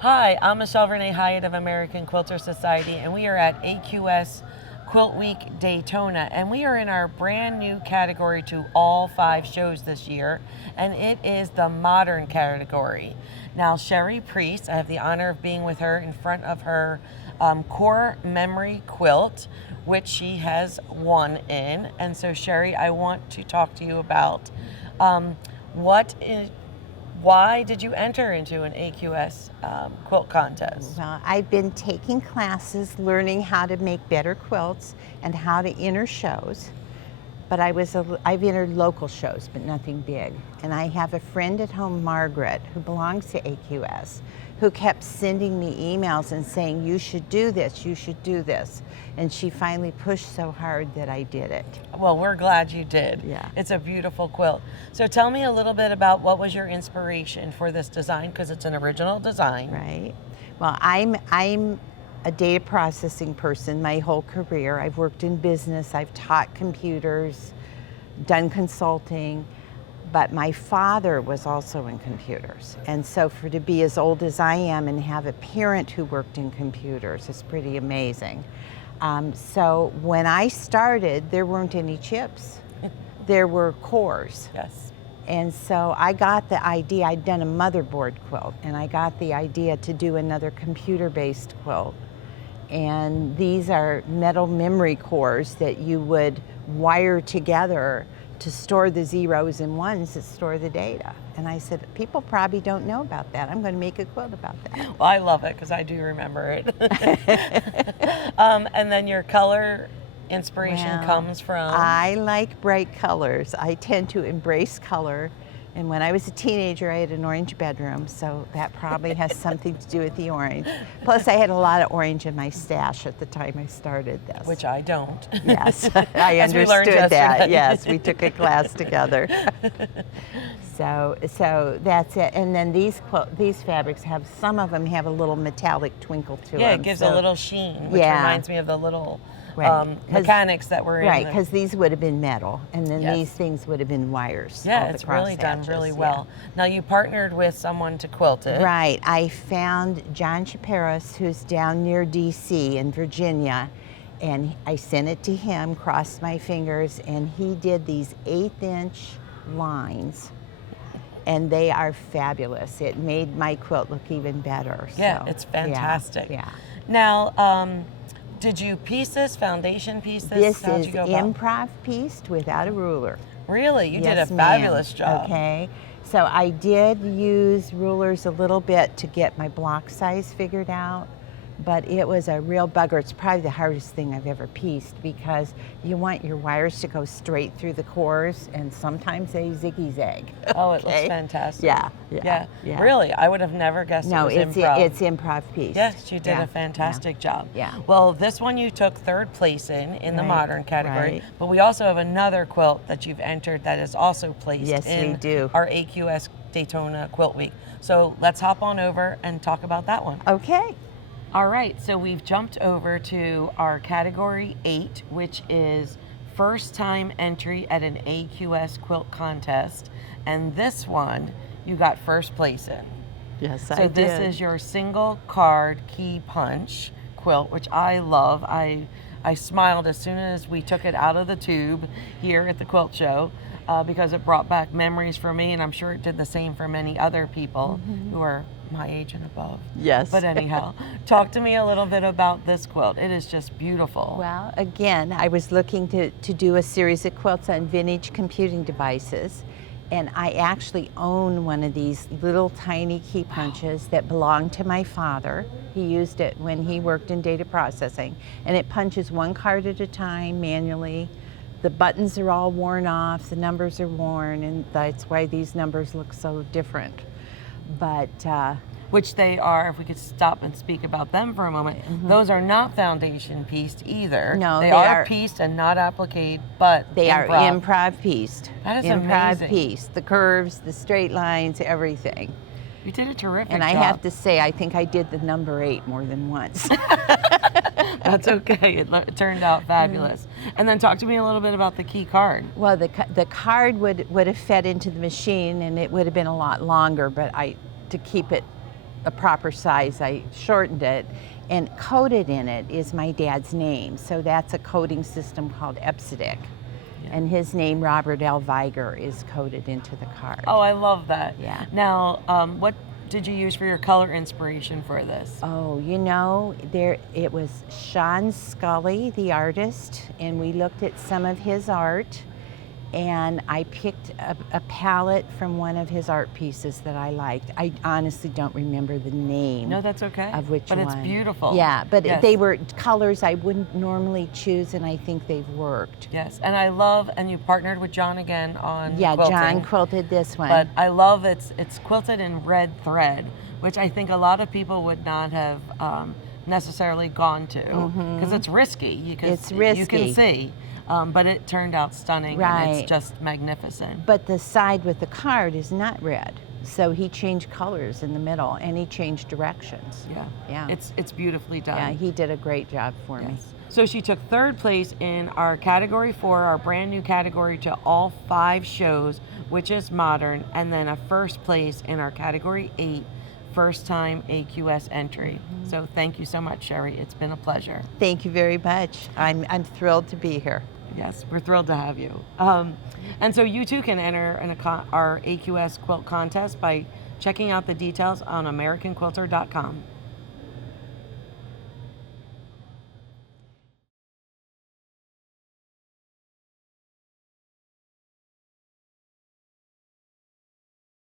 Hi, I'm Michelle Renee Hiatt of American Quilter Society, and we are at AQS QuiltWeek Daytona, and we are in our brand new category to all 5 shows this year, and it is the modern category. Now, Sherry Priest, I have the honor of being with her in front of her core memory quilt, which she has won in. And so, Sherry, I want to talk to you about why did you enter into an AQS quilt contest? Well, I've been taking classes learning how to make better quilts and how to enter shows. But I've entered local shows, but nothing big. And I have a friend at home, Margaret, who belongs to AQS, who kept sending me emails and saying, you should do this, you should do this. And she finally pushed so hard that I did it. Well, we're glad you did. Yeah. It's a beautiful quilt. So tell me a little bit about what was your inspiration for this design, because it's an original design. Right. Well, I'm a data processing person my whole career. I've worked in business, I've taught computers, done consulting, but my father was also in computers. And so to be as old as I am and have a parent who worked in computers is pretty amazing. So when I started, there weren't any chips. There were cores. Yes. And so I got the idea, I'd done a motherboard quilt, and I got the idea to do another computer-based quilt. And these are metal memory cores that you would wire together to store the zeros and ones that store the data. And I said, people probably don't know about that. I'm going to make a quilt about that. Well, I love it because I do remember it. And then your color inspiration comes from? I like bright colors. I tend to embrace color. And when I was a teenager, I had an orange bedroom, so that probably has something to do with the orange. Plus, I had a lot of orange in my stash at the time I started this. Which I don't. Yes, I understood that. Yes, we took a class together. So that's it. And then these fabrics have, some of them have a little metallic twinkle to them. Yeah, it gives a little sheen, which reminds me of the little mechanics that were in. Right, because these would have been metal, and then these things would have been wires. Yeah, it's really done really well. Now, you partnered with someone to quilt it. Right, I found John Chaperos, who's down near DC in Virginia, and I sent it to him, crossed my fingers, and he did these 1/8-inch lines. And they are fabulous. It made my quilt look even better. Yeah, so, it's fantastic. Yeah. Now, did you piece this, foundation piece this? This is improv pieced without a ruler. Really? You did a fabulous job. Okay. So I did use rulers a little bit to get my block size figured out, but it was a real bugger. It's probably the hardest thing I've ever pieced because you want your wires to go straight through the cores, and sometimes they ziggy-zag. Oh, it looks fantastic. Yeah. Really, I would have never guessed it was improv. It's improv pieced. Yes, you did a fantastic job. Yeah. Well, this one you took 3rd place in the modern category, but we also have another quilt that you've entered that is also placed in our AQS Daytona Quilt Week. So let's hop on over and talk about that one. Okay. All right, so we've jumped over to our category 8, which is first time entry at an AQS quilt contest. And this one, you got 1st place in. Yes, I did. So this is your single card key punch quilt, which I love. I smiled as soon as we took it out of the tube here at the quilt show because it brought back memories for me, and I'm sure it did the same for many other people who are my age and above. Yes. But anyhow, talk to me a little bit about this quilt. It is just beautiful. Well, again, I was looking to do a series of quilts on vintage computing devices, and I actually own one of these little tiny key punches that belonged to my father. He used it when he worked in data processing, and it punches 1 card at a time manually. The buttons are all worn off, the numbers are worn, and that's why these numbers look so different. But which they are, if we could stop and speak about them for a moment, those are not foundation pieced either. No, they are pieced and not appliqued, but they are improv pieced. That is improv amazing. Pieced. The curves, the straight lines, everything. You did a terrific job. And I have to say, I think I did the number 8 more than once. That's okay. It turned out fabulous. And then talk to me a little bit about the key card. Well, the card would have fed into the machine, and it would have been a lot longer, but to keep it a proper size, I shortened it, and coated in it is my dad's name. So that's a coating system called Epsidic. Yeah. And his name, Robert L. Viger, is coded into the card. Oh, I love that. Yeah. Now, what did you use for your color inspiration for this? Oh, you know, it was Sean Scully, the artist, and we looked at some of his art, and I picked a palette from one of his art pieces that I liked. I honestly don't remember the name. No, that's okay. Of which but one. But it's beautiful. Yeah, but yes. they were colors I wouldn't normally choose, and I think they've worked. Yes, and I love, and you partnered with John again on quilting. John quilted this one. But I love it's quilted in red thread, which I think a lot of people would not have necessarily gone to, because it's risky. It's risky. You can see. But it turned out stunning, right. And it's just magnificent. But the side with the card is not red, so he changed colors in the middle, and he changed directions. Yeah. It's beautifully done. Yeah, he did a great job for me. So she took third place in our category 4, our brand new category to all 5 shows, which is modern, and then a first place in our category 8, first time AQS entry. So thank you so much, Sherry. It's been a pleasure. Thank you very much. I'm thrilled to be here. Yes, we're thrilled to have you. And so you too can enter in our AQS quilt contest by checking out the details on AmericanQuilter.com.